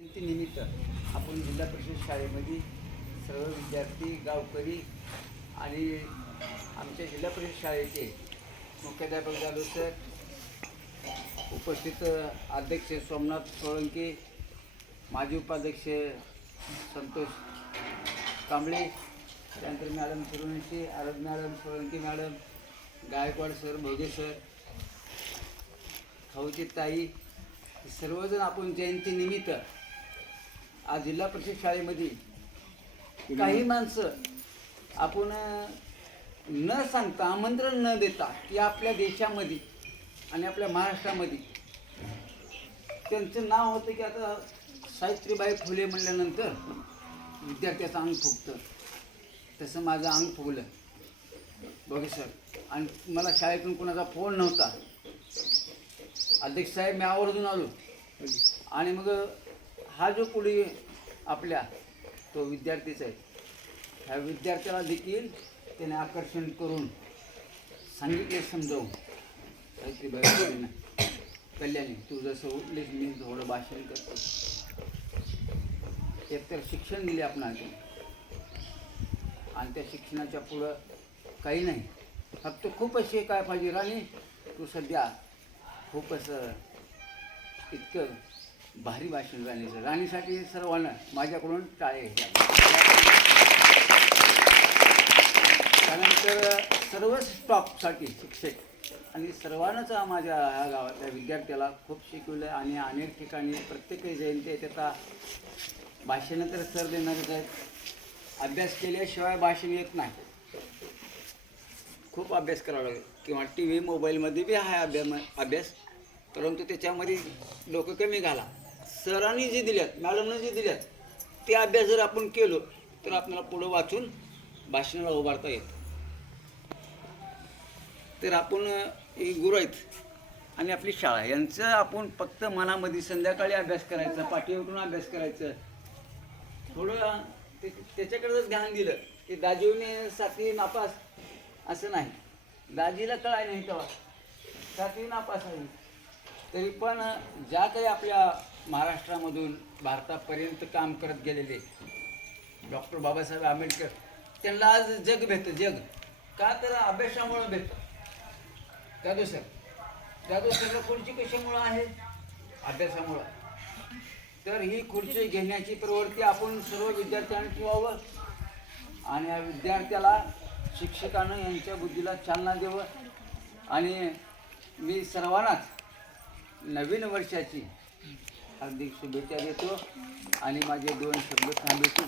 जयंतीनिमित्त आपण जिल्हा परिषद शाळेमध्ये सर्व विद्यार्थी गावकरी आणि आमच्या जिल्हा परिषद शाळेचे मुख्याध्यापक जाधव सर. उपस्थित अध्यक्ष सोमनाथ सोळंके माजी उपाध्यक्ष संतोष कांबळे त्यानंतर madam Survanshi आरद madam Solanki madam Gaikwad sir Bhoje sir खाऊची ताई सर्वजण आपण जयंतीनिमित्त आज जिल्हा परिषद शाळेमध्ये काही माणसं आपण न सांगता आमंत्रण न देता की आपल्या देशामध्ये आणि आपल्या महाराष्ट्रामध्ये त्यांचं नाव होतं की आता सावित्रीबाई फुले म्हणल्यानंतर विद्यार्थ्याचं अंग फुगतं. तसं माझं अंग फुगलं. बघू सर आणि मला शाळेतून कोणाचा फोन नव्हता. अध्यक्ष साहेब मी आवर्जून आलो. आणि मग हा जो पुढे आपल्या तो विद्यार्थीच आहे. ह्या विद्यार्थ्याला देखील त्याने आकर्षण करून सांगितले समजावून. सावित्रीबाई फुलेंना कल्याणी. तू जसं उठलीस मी थोडं भाषण करतो. एकतर शिक्षण दिले आपण आधी आणि त्या शिक्षणाच्या पुढं काही नाही. फक्त खूप असे काय पाहिजे राणी तू सध्या खूप असं इतकं भारी भाषण राणीचं राणीसाठी सर्वांना माझ्याकडून टाळे त्यानंतर सर्वच स्टॉपसाठी शिक्षक आणि सर्वांनाच माझ्या ह्या गावातल्या विद्यार्थ्याला खूप शिकवलं आणि अनेक ठिकाणी प्रत्येक जयंती आहे त्याचा भाषणं तर सर देणारच आहेत. अभ्यास केल्याशिवाय भाषण येत नाही. खूप अभ्यास करावा लागेल. किंवा टी व्ही मोबाईलमध्ये बी आहे अभ्यास अभ्यास. परंतु त्याच्यामध्ये लोक कमी घाला. सरांनी जे दिल्यात मॅडमने जे दिल्यात ते अभ्यास जर आपण केलो तर आपल्याला पुढं वाचून भाषणाला उभारता येतं. तर आपण गुरु आहेत आणि आपली शाळा. यांचं आपण फक्त मनामध्ये संध्याकाळी अभ्यास करायचा पाठीवरून अभ्यास करायचं. थोडं ते त्याच्याकडे ध्यान दिलं की दाजीवने सातवी नापास असं नाही. दाजीला कळाय नाही तेव्हा. सातवी नापास आहे. तरी पण ज्या काही आपल्या महाराष्ट्रामधून भारतापर्यंत काम करत गेलेले डॉक्टर बाबासाहेब आंबेडकर त्यांना आज जग भेटतं जग. का तर अभ्यासामुळं भेटतं. जाधव सर जाधव सरला खुर्ची कशामुळं आहे? अभ्यासामुळं. तर ही खुर्ची घेण्याची प्रवृत्ती आपण सर्व विद्यार्थ्यांनी ठेवावं आणि या विद्यार्थ्याला शिक्षकानं यांच्या बुद्धीला चालना द्यावं. आणि मी सर्वांनाच नवीन वर्षाची हार्दिक शुभेच्छा देतो आणि माझे दोन शब्द थांबवतो